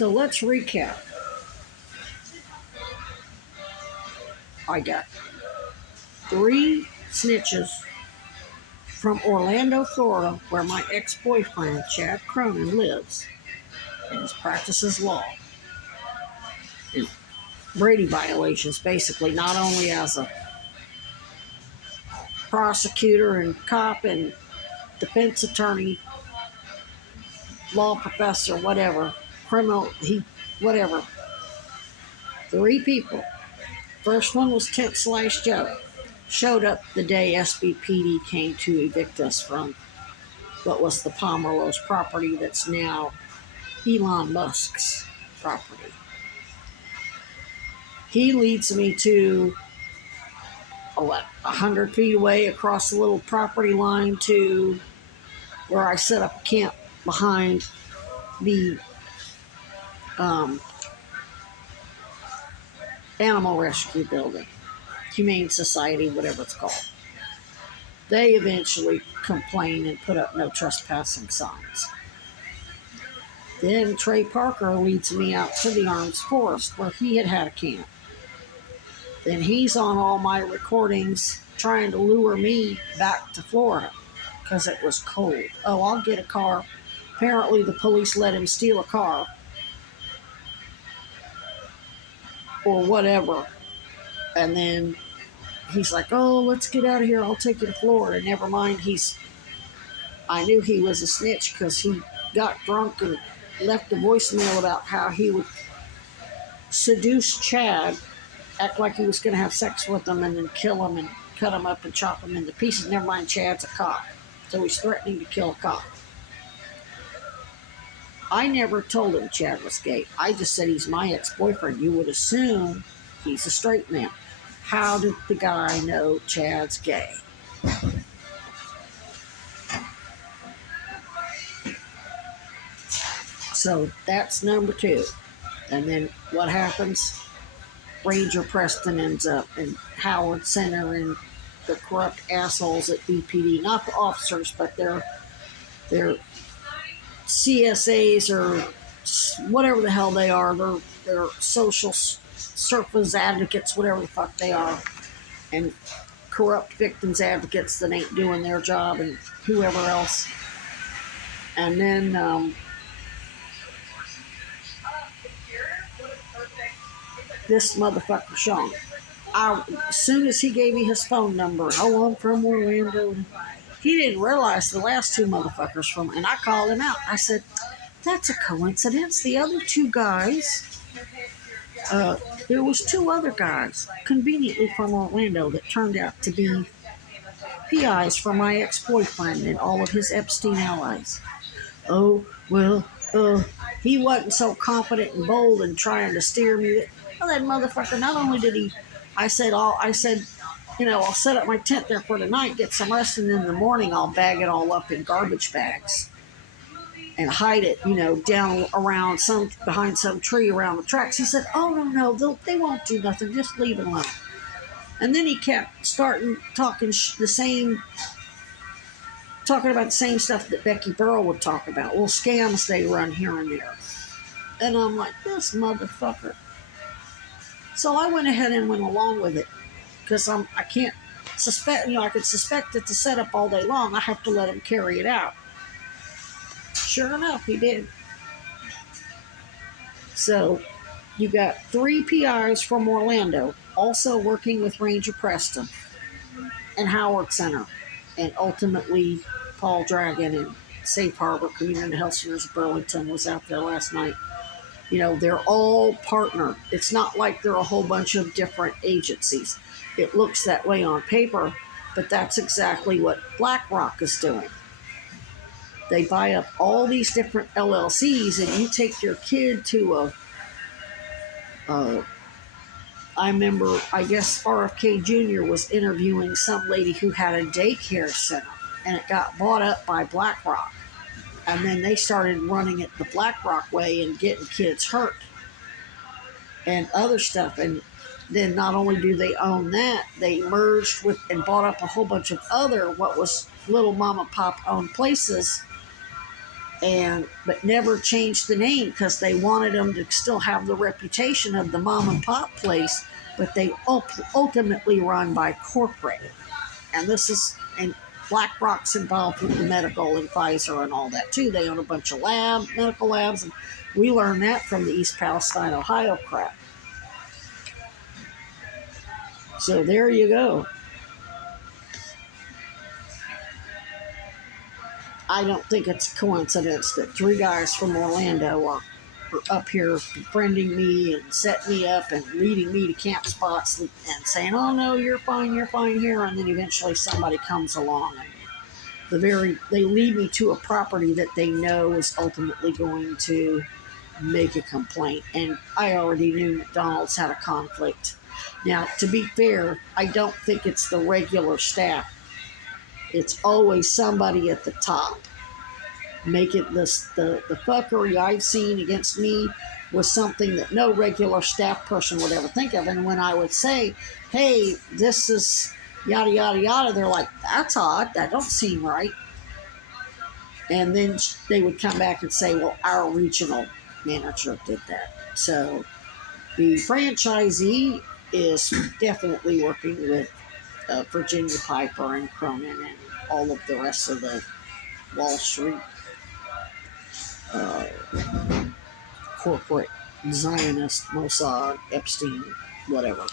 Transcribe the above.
So let's recap. I got 3 snitches from Orlando, Florida, where my ex-boyfriend, Chad Cronin, lives and practices law. And Brady violations, basically, not only as a prosecutor and cop and defense attorney, law professor, whatever, whatever. 3 people. First one was Tent Slash Joe. Showed up the day SBPD came to evict us from what was the Pomeroy's property that's now Elon Musk's property. He leads me to 100 feet away across the little property line to where I set up a camp behind the animal rescue building, Humane Society, whatever it's called. They eventually complained and put up no trespassing signs. Then Trey Parker leads me out to the Arms Forest where he had a camp. Then he's on all my recordings trying to lure me back to Florida because it was cold. Oh, I'll get a car. Apparently the police let him steal a car or whatever. And then he's like, oh, let's get out of here. I'll take you to Florida. Never mind. I knew he was a snitch because he got drunk and left a voicemail about how he would seduce Chad, act like he was going to have sex with him, and then kill him and cut him up and chop him into pieces. Never mind, Chad's a cop. So he's threatening to kill a cop. I never told him Chad was gay. I just said he's my ex-boyfriend. You would assume he's a straight man. How did the guy know Chad's gay? So that's number 2. And then what happens? Ranger Preston ends up in Howard Center and the corrupt assholes at BPD, not the officers, but their CSAs or whatever the hell they are. They're social service advocates, whatever the fuck they are, and corrupt victims advocates that ain't doing their job, and whoever else. And then this motherfucker Sean. As soon as he gave me his phone number, oh, I'm from Orlando. He didn't realize the last 2 motherfuckers from, and I called him out. I said, that's a coincidence. The other 2 guys, there was 2 other guys, conveniently from Orlando, that turned out to be PIs for my ex-boyfriend and all of his Epstein allies. Oh, well, he wasn't so confident and bold and trying to steer me. Well, that motherfucker, not only did he, I said, I'll set up my tent there for the night, get some rest, and in the morning I'll bag it all up in garbage bags and hide it, down around behind some tree around the tracks. He said, oh, no, they won't do nothing, just leave it alone. And then he kept talking about the same stuff that Becky Burrow would talk about, little scams they run here and there. And I'm like, this motherfucker. So I went ahead and went along with it because I can't suspect, I could suspect it's a setup all day long. I have to let him carry it out. Sure enough, he did. So you got 3 PIs from Orlando, also working with Ranger Preston and Howard Center, and ultimately Paul Dragon and Safe Harbor Community Health Centers of Burlington was out there last night. They're all partnered. It's not like they're a whole bunch of different agencies. It looks that way on paper, but that's exactly what BlackRock is doing. They buy up all these different LLCs, and you take your kid to I remember, I guess RFK Jr. was interviewing some lady who had a daycare center, and it got bought up by BlackRock. And then they started running it the BlackRock way and getting kids hurt and other stuff. And then not only do they own that, they merged with and bought up a whole bunch of other what was little mom and pop owned places but never changed the name because they wanted them to still have the reputation of the mom and pop place, but they ultimately run by corporate. And this is, and BlackRock's involved with the medical and Pfizer and all that too. They own a bunch of medical labs, and we learned that from the East Palestine, Ohio crap. So there you go. I don't think it's a coincidence that three guys from Orlando are up here befriending me and setting me up and leading me to camp spots and saying, "Oh no, you're fine here," and then eventually somebody comes along and they lead me to a property that they know is ultimately going to make a complaint. And I already knew McDonald's had a conflict. Now, to be fair, I don't think it's the regular staff. It's always somebody at the top. Make it this the fuckery I've seen against me was something that no regular staff person would ever think of. And when I would say, "Hey, this is yada yada yada," they're like, "That's odd. That don't seem right." And then they would come back and say, "Well, our regional manager did that." So the franchisee is definitely working with Virginia Piper and Cronin and all of the rest of the Wall Street uh, corporate Zionist, Mossad, Epstein, whatever.